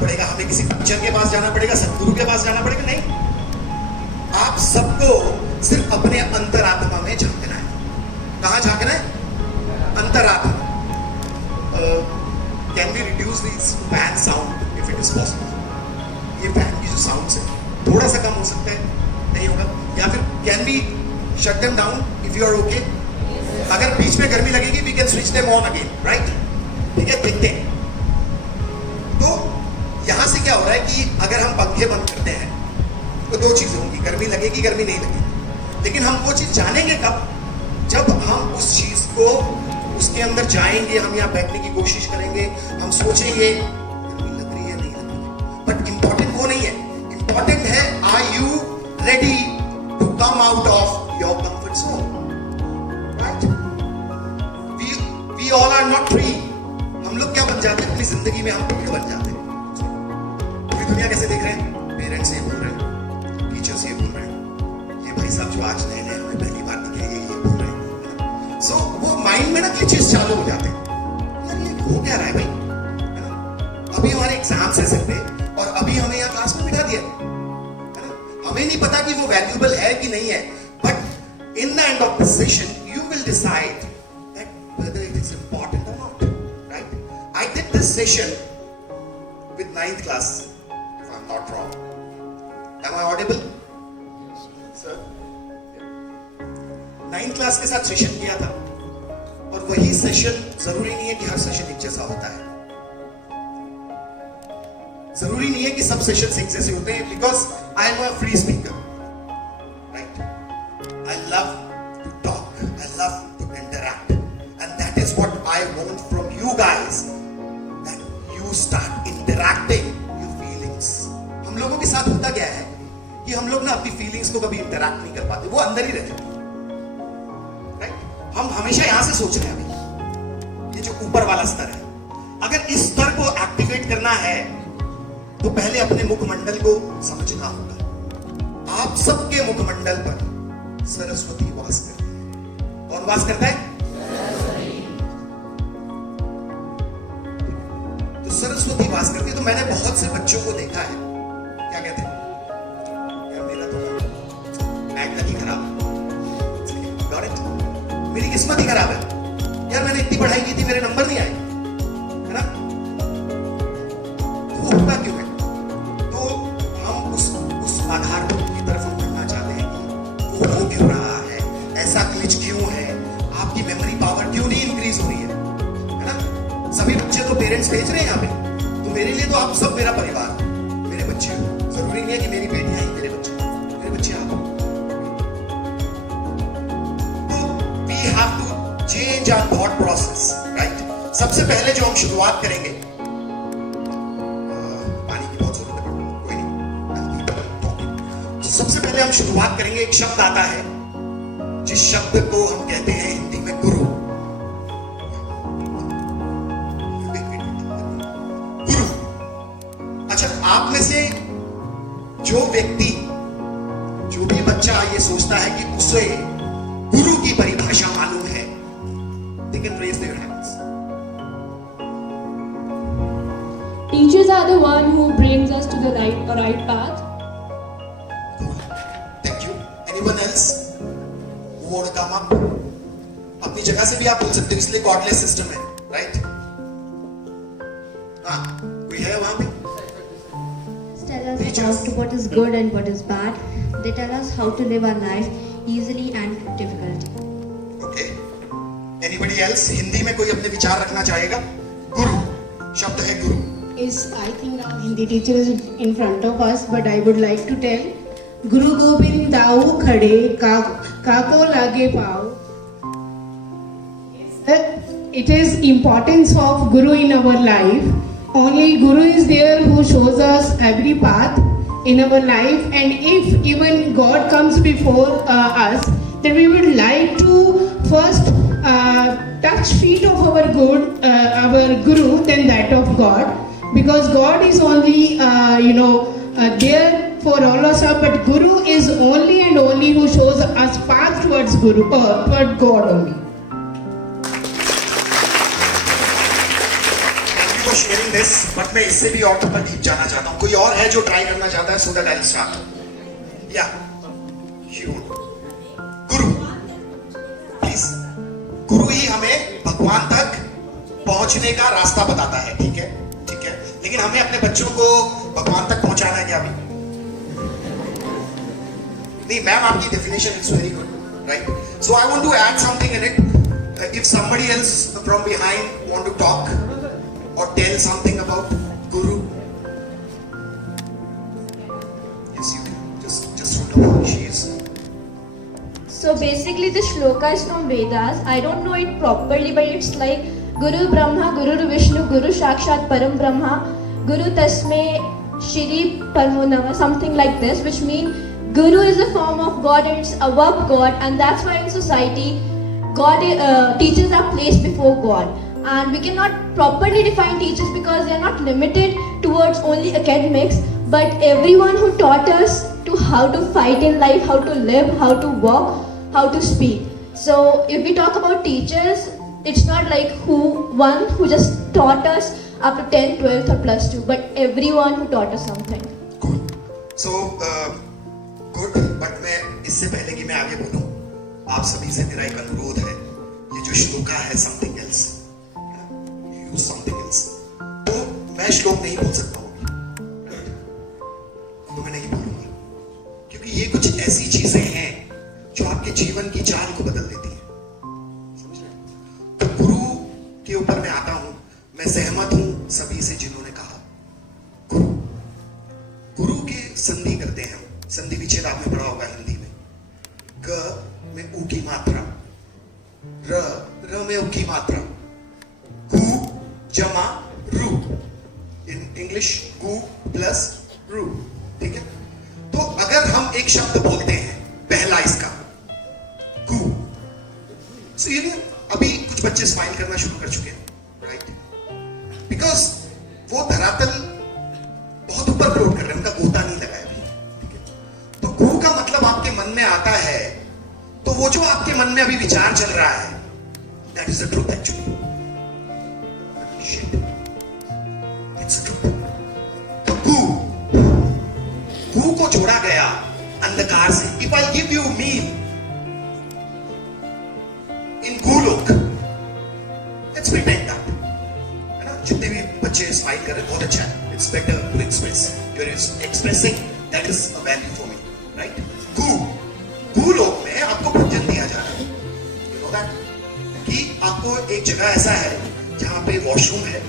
पड़ेगा, हमें किसी टीचर के पास जाना पड़ेगा, सदगुरु के पास जाना पड़ेगा, नहीं। आप सबको सिर्फ अपने अंतरात्मा में झांकना है। कहाँ झांकना है? अंतरात्मा। Can we reduce this fan sound if it is possible? ये फैन की जो साउंड है थोड़ा सा कम हो सकता है, नहीं होगा? या फिर can we shut them down if you are okay? अगर बीच में गर्मी लगेगी we can switch them on again, right? ठीक है, देखते हैं। तो यहां से क्या हो रहा है कि अगर हम पंखे बंद करते हैं तो दो चीजें होंगी, गर्मी लगेगी, गर्मी नहीं लगेगी। लेकिन हम वो चीज जानेंगे कब? जब हम उस चीज को उसके अंदर जाएंगे, हम यहाँ बैठने की कोशिश करेंगे, हम सोचेंगे गर्मी लग रही है, नहीं लग रही है। बट इंपॉर्टेंट वो नहीं है, इंपॉर्टेंट है are you ready to come out of your comfort zone, right? We all are not free. हम लोग क्या बन जाते हैं अपनी जिंदगी में? हम पेड़ बन जाते हैं। पूरी दुनिया कैसे देख रहे हैं? पेरेंट्स ये बोल रहे हैं, टीचर्स ये बोल रहे हैं, ये भाई साहब जो आज नए नए हमें पहली बार दिखे ये बोल रहे हैं। सो वो माइंड में ना ग्लिचेस चालू हो जाते हैं, यार ये हो क्या रहा है भाई, है ना? अभी हमारे एग्जाम्स है सिर पे और अभी हमें यहाँ क्लास में बिठा दिया, है ना? हमें नहीं पता कि वो वैल्यूएबल है कि नहीं है, but in the end of the session you will decide that whether it is important और not, right? I did this session with 9th class, if I'm not wrong. Am I audible? Sir? 9th class के साथ session किया था और वही session जरूरी नहीं है कि हर सेशन एक जैसा होता है, जरूरी नहीं है कि सब सेशन एक जैसे होते हैं, because I am a free speaker, right? I love to talk, I love to interact, and that is what I want from you guys, that you start interacting your feelings. हम लोगों के साथ होता क्या है कि हम लोग ना अपनी फीलिंग्स को कभी इंटरैक्ट नहीं कर पाते, वो अंदर ही रहते, राइट? हम हमेशा यहां से सोच रहे हैं अभी, ये जो ऊपर वाला स्तर है, अगर इस स्तर को एक्टिवेट करना है तो पहले अपने मुखमंडल को समझना होगा। आप सबके मुखमंडल पर सरस्वती वास करती है। कौन वास करता है? सरस्वती वास करती है। तो मैंने बहुत से बच्चों को देखा है, क्या कहते हैं, यार मेरा तो मैथ ही खराब है, गॉट इट? मेरी किस्मत ही खराब है यार, मैंने इतनी पढ़ाई की थी, मेरे नंबर नहीं आए, है ना? वो होता क्यों है? तो हम उस आधार की तरफ हम बढ़ना चाहते हैं कि वो हो क्यों रहा है, ऐसा ग्लिच क्यों है, आपकी मेमोरी पावर क्यों नहीं इंक्रीज हो रही है ना? सभी बच्चे तो पेरेंट्स भेज रहे हैं यहाँ पे, तो मेरे लिए तो आप सब मेरा परिवार, मेरे बच्चे हो। जरूरी नहीं है कि मेरी बेटियां ही मेरे बच्चे आप। तो we have to change our thought process, right? सबसे पहले जो हम शुरुआत करेंगे, पानी की बहुत जरूरत है, कोई नहीं। तो सबसे पहले हम शुरुआत करेंगे, एक शब्द आता है जिस शब्द को हम कहते हैं हिंदी में गुरु। आप में से जो व्यक्ति, जो भी बच्चा ये सोचता है कि उसे गुरु की परिभाषा मालूम है, they can raise their hands. Teachers are the one who brings us to the right path. Cool. Thank you. Anyone else who want to come up? अपनी जगह से भी आप बोल सकते हो, इसलिए कॉर्डलेस सिस्टम है, राइट? हाँ, कोई है वहां पे? Tell us about what is good and what is bad. They tell us how to live our life easily and difficulty. Okay. Anybody else? Hindi में कोई अपने विचार रखना चाहेगा? गुरु, शब्द है गुरु. Is I think our Hindi teacher is in front of us, but I would like to tell Guru Gobind Dao Khade Kako Lage Pao. It is importance of Guru in our life. Only Guru is there who shows us every path in our life, and if even God comes before us, then we would like to first touch feet of our Guru than that of God, because God is only there for all of us, but Guru is only and only who shows us path towards Guru or toward God only. sharing this, but मैं इससे भी और ऊपर deep जाना चाहता हूँ. कोई और है जो ट्राई करना चाहता है? So that I'll start. Yeah. Guru, please. गुरु ही हमें भगवान तक पहुंचने का रास्ता बताता है. ठीक है, ठीक है. लेकिन हमें अपने बच्चों को भगवान तक पहुंचाना है क्या अभी? नहीं, मैम आपकी definition is very good, right? So I want to add something in it. If somebody else from behind want to talk or tell something about Guru, yes, you can. Just from the she is. So basically the shloka is from Vedas. I don't know it properly, but it's like Guru Brahma, Guru Vishnu, Guru Sakshat Param Brahma, Guru Tasme Shri Paramo Namah, something like this, which means Guru is a form of God and it's above God, and that's why in society God teachers are placed before God, and we cannot properly define teachers because they are not limited towards only academics, but everyone who taught us to how to fight in life, how to live, how to walk, how to speak. So if we talk about teachers, it's not like one who just taught us up to 10th, 12th or plus 2, but everyone who taught us something. Cool. So good. But मैं इससे पहले कि मैं आगे बोलूं, आप सभी से मेरा एक अनुरोध है. ये जो श्लोका है something else, use something else. तो मैं श्लोक नहीं बोल सकता हूँ, तो मैं नहीं बोलूंगा, क्योंकि ये कुछ ऐसी चीजें हैं जो आपके जीवन की चाल को बदल देती है. समझ रहे? तो गुरु के ऊपर मैं आता हूं. मैं सहमत हूं सभी से जिन्होंने कहा गुरु. गुरु के संधि करते हैं हम. संधि विच्छेद आपने पढ़ा होगा हिंदी में. ग में उ की मात्रा, र में उ की मात्रा, गु जमा रू. इन इंग्लिश गु प्लस रू. ठीक है? तो अगर हम एक शब्द बोलते हैं पहला इसका गु, सो ये अभी कुछ बच्चे स्माइल करना शुरू कर चुके हैं, राइट? बिकॉज वो धरातल बहुत ऊपर फ्लोट कर रहे हैं, उनका गोता नहीं लगा है अभी. ठीक है? तो गु का मतलब आपके मन में आता है, तो वो जो आपके मन में अभी विचार चल रहा है, that is the truth actually. Shit, it's the truth. तो गु को जोड़ा गया अंधकार से. If I give you meal in गुलोक, लेट्स प्रिटेंड दैट, है ना? जितने भी बच्चे स्माइल कर रहे हैं, बहुत अच्छा है. It's better to express. You are expressing, that is a value for me, right? गुलोक में आपको भोजन दिया जा रहा है. यू नो दैट कि आपको एक जगह ऐसा है जहां पे वॉशरूम है,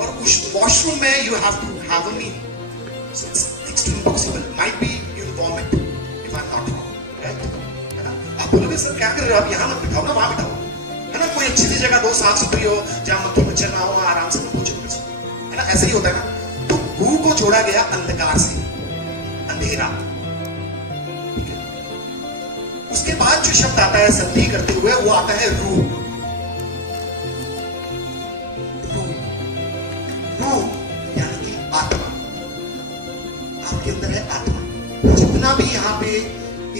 और उस वॉशरूम में you have to have a meal. So it's next to impossible. Might be you vomit if I am not wrong, right? है ना? आप बोलोगे सर क्या कर रहे हो आप, यहां मत बिठाओ ना, वहां बिठाओ, है ना? कोई अच्छी सी जगह दो, साफ सुथरी हो, जहां मक्खी मच्छर ना हो, आराम से भोजन कर सको, है ना? ऐसे ही होता है ना. तो गु को जोड़ा गया अंधकार से, अंधेरा. उसके बाद जो शब्द आता है संधि करते हुए, वो आता है रू. रू, रू यानी कि आत्मा. आपके अंदर है आत्मा. जितना भी यहाँ पे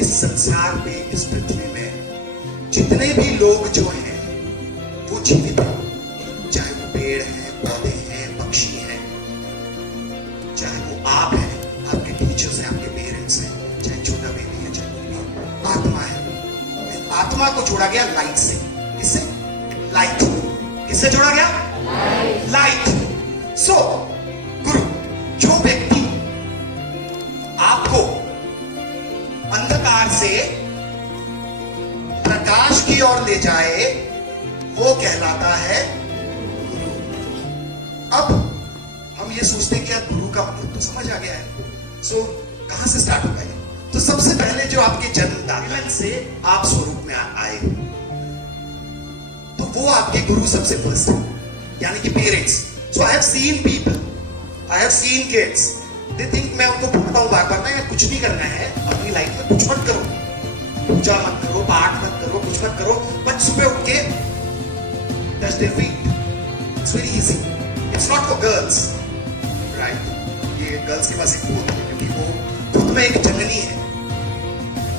इस संसार पे, इस पृथ्वी में जितने भी लोग जो हैं वो जीवित हैं. चाहे वो पेड़ हैं, पौधे हैं, पक्षी हैं, चाहे वो आप हैं, आपके टीचर्स हैं, आपके पेरेंट्स हैं, चाहे छोटा बेबी है, चाहे आत्मा है. आत्मा को जोड़ा गया लाइट से. किससे? लाइट. किससे जोड़ा गया? लाइट. सो गुरु, जो व्यक्ति आपको अंधकार से प्रकाश की ओर ले जाए, वो कहलाता है गुरु. अब हम ये सोचते हैं कि यार गुरु का मतलब तो समझ आ गया है. सो कहां से स्टार्ट होगा ये? तो सबसे पहले जो आपके जन्मदाता से आप स्वरूप में आए, तो वो आपके गुरु सबसे फर्स्ट है, यानी कि parents. So I have seen people, I have seen kids, they think मैं उनको बोलता हूं बार बार ना, यार कुछ नहीं करना है अपनी लाइफ में, कुछ मत करो, पूजा मत करो, पाठ मत करो, कुछ मत करो, बट सुबह उठ के touch their feet. It's very easy. It's not for girls, right? ये गर्ल्स के पास एक भूत है, क्योंकि वो खुद में एक जननी है.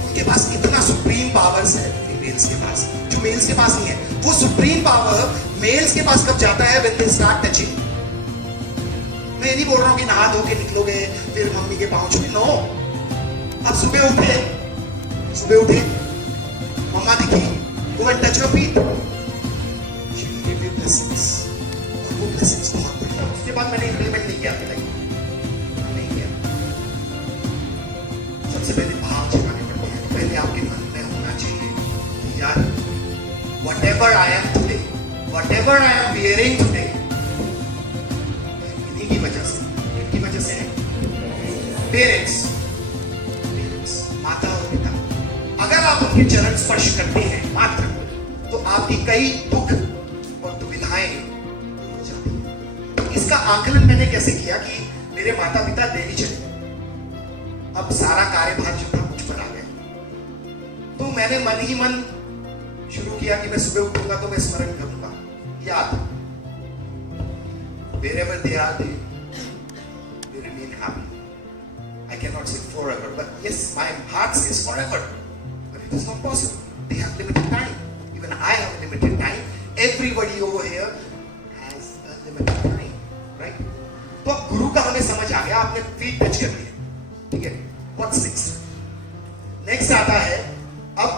उनके पास इतना सुप्रीम पावर्स है फीमेल्स के पास, जो मेल्स के पास नहीं है. वो सुप्रीम पावर मेल्स के पास कब जाता है? When they start touching. मैं ये नहीं बोल रहा हूँ कि नहा धो के निकलोगे फिर मम्मी के पाँव छूए, नो। अब सुबह उठे, मम्मा दिखी, go and touch your feet, she will give you blessings, और वो blessings बहुत बढ़िया। उसके बाद मैंने implement नहीं किया अपनी लाइफ में, नहीं किया। सबसे पहले भाव जगाने पड़ते हैं। पहले आपके मन में होना चाहिए कि यार whatever I am today, whatever I am wearing today, इन्हीं की वजह से, इनकी वजह से पेरेंट्स, माता और पिता, अगर आप उनके चरण स्पर्श करते हैं मात्र, तो आपकी कई दुख और दुविधाएं हो जाती हैं। तो इसका आकलन मैंने कैसे किया कि मेरे माता पिता दिल्ली चले गए, अब सारा कार्यभार जो था मुझ पर आ गया। तो मैंने मन ही मन शुरू किया कि मैं सुबह उठूंगा तो मैं स्मरण करूंगा, याद, wherever they are, they remain happy. I cannot say forever, but yes, my heart says forever, but it is not possible. They have limited time. Even I have a limited time. Everybody over here has a limited time, right? तो अब गुरु का हमें समझ आ गया, आपने feet touch कर लिया, ठीक है? What's next? नेक्स्ट आता है, अब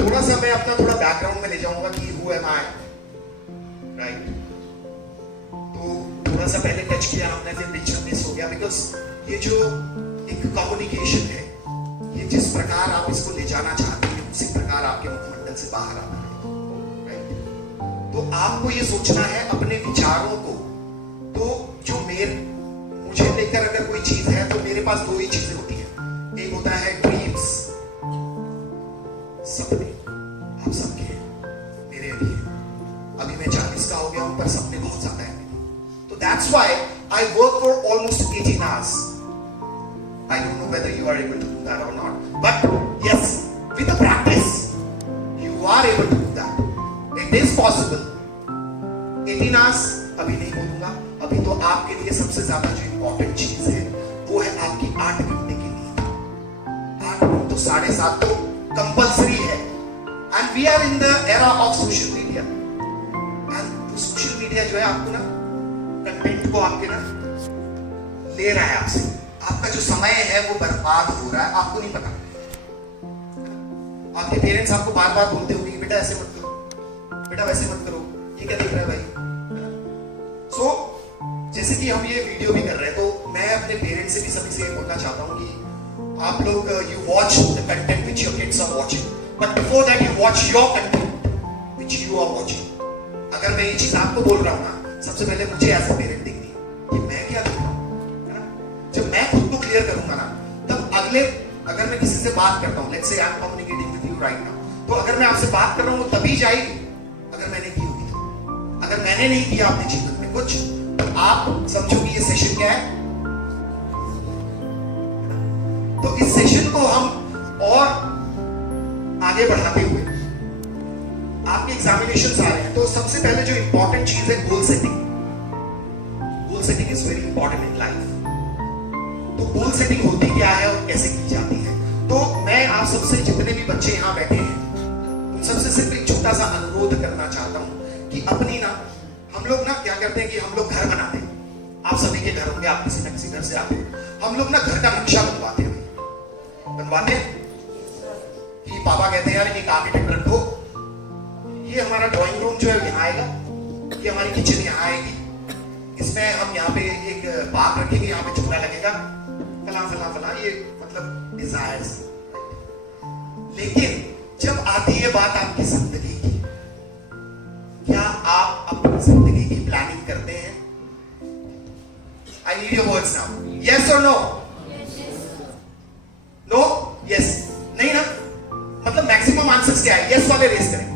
थोड़ा सा मैं अपना थोड़ा बैकग्राउंड में ले जाऊंगा कि who am I, right? तो थोड़ा सा पहले टच किया हमने, फिर बीच में मिस हो गया, बिकॉज ये जो एक कम्युनिकेशन है, ये जिस प्रकार आप इसको ले जाना चाहते हैं उसी प्रकार आपके मुखमंडल से बाहर आना है, राइट? तो आपको ये सोचना है अपने विचारों को, तो जो मुझे लेकर अगर कोई चीज है तो मेरे पास दो ही चीजें होती है, एक होता है ड्रीम्स, सपने, आप सबके हैं, मेरे भी हैं। अभी मैं 40 का हो गया हूं पर सपने बहुत ज्यादा है। तो that's why I work for almost 18 hours. I don't know whether you are able to do that or not, but yes, with the practice, you are able to do that. It is possible. 18 hours अभी नहीं बोलूंगा, अभी तो आपके लिए सबसे ज्यादा जो इम्पोर्टेंट चीज है वो है आपकी 8 घंटे की नींद। 8 घंटे तो 7.5 तो कंपल्सरी है। And we are in the era of social media. And social media जो है आपको ना कंटेंट को आपके ना ले रहा है आपसे, आपका जो समय है वो बर्बाद हो रहा है, आपको नहीं पता। आपके पेरेंट्स आपको बार बार बोलते होंगे कि बेटा ऐसे मत करो, बेटा वैसे मत करो, ये क्या देख रहा है भाई। सो जैसे कि हम ये वीडियो भी कर रहे हैं, तो मैं अपने पेरेंट्स से भी सभी से बोलना चाहता हूँ कि आप लोग you watch the content which your kids are watching, but before that you watch your content which you are watching. अगर मैं ये चीज आपको बोल रहा हूँ ना, सबसे पहले मुझे एज अ पेरेंट देखनी है कि मैं क्या देख रहा हूँ। जब मैं खुद को क्लियर करूंगा ना, तब अगर मैं किसी से बात करता हूँ, let's say I am communicating with you right now, तो अगर मैं आपसे बात कर रहा हूँ तभी जाएगी अगर मैंने की होगी तो। अगर मैंने नहीं किया अपने जीवन में कुछ, तो आप समझो कि ये सेशन क्या है। तो इस सेशन को हम और आगे बढ़ाते हुए, आपके एग्जामिनेशन आ रहे हैं, तो सबसे पहले जो इंपॉर्टेंट चीज है goal setting. Goal setting is very important in life. तो गोल सेटिंग होती क्या है और कैसे की जाती है, तो मैं आप सबसे, जितने भी बच्चे यहाँ बैठे हैं, उन सबसे सिर्फ एक छोटा सा अनुरोध करना चाहता हूँ कि अपनी ना, हम लोग ना क्या करते हैं कि हम लोग घर बनाते हैं, आप सभी के घर होंगे, आप किसी न किसी घर से आते हैं, हम लोग ना घर का नक्शा बनवाते हैं कि पापा कहते हैं यार एक आर्किटेक्ट रख दो, ये हमारा ड्राइंग रूम जो है यहाँ आएगा, ये हमारी किचन यहाँ आएगी, इसमें हम यहाँ पे एक बाग रखेंगे, यहाँ पे झूला लगेगा, फला फला फला, ये मतलब डिजायर्स। लेकिन जब आती है बात आपकी जिंदगी की, क्या आप अपनी जिंदगी की प्लानिंग करते हैं? I need your words now, yes और नो? नो, यस, नहीं ना, मतलब मैक्सिमम आंसर्स क्या है? यस वाले रेस करें।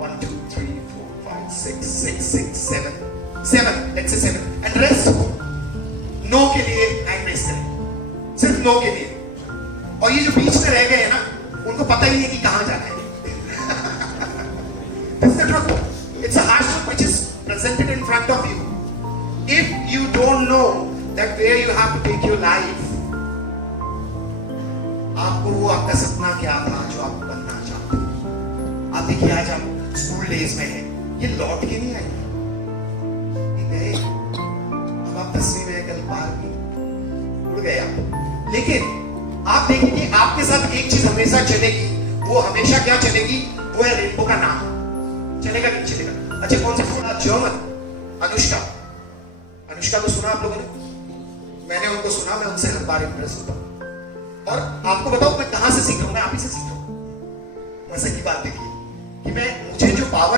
1 2 3 4 5 6 6 6 7 7, let's say 7, and rest no के लिए हैंड रेस करें, सिर्फ नो के लिए। और ये जो बीच में रह गए हैं ना, उनको पता ही नहीं कि कहां जाना है। That's the truth. It's a hardship which is presented in front of you. If you don't know that where you have to take your life, आपको वो आपका सपना क्या था जो आप बनना चाहते हो। आप देखिए आज हम स्कूल डेज में हैं, ये लौट के नहीं आएंगे। गए, अब आप 10वीं में, कल 12वीं, उड़ गए आप। लेकिन आप देखेंगे आपके साथ एक चीज हमेशा चलेगी, वो हमेशा क्या चलेगी, वो है रेनबो का नाम। चलेगा कि नहीं चलेगा? अच्छा, कौन सा थोड़ा जर्मन, अनुष्का, अनुष्का को सुना आप लोगों ने? मैंने उनको सुना, मैं उनसे हर बार इम्प्रेस होता हूं। और आपको बताऊं मैं कहां से सीखा हूं, मैं आप ही से सीखा हूं। मजे की बात देखिए कि मैं, मुझे जो पावर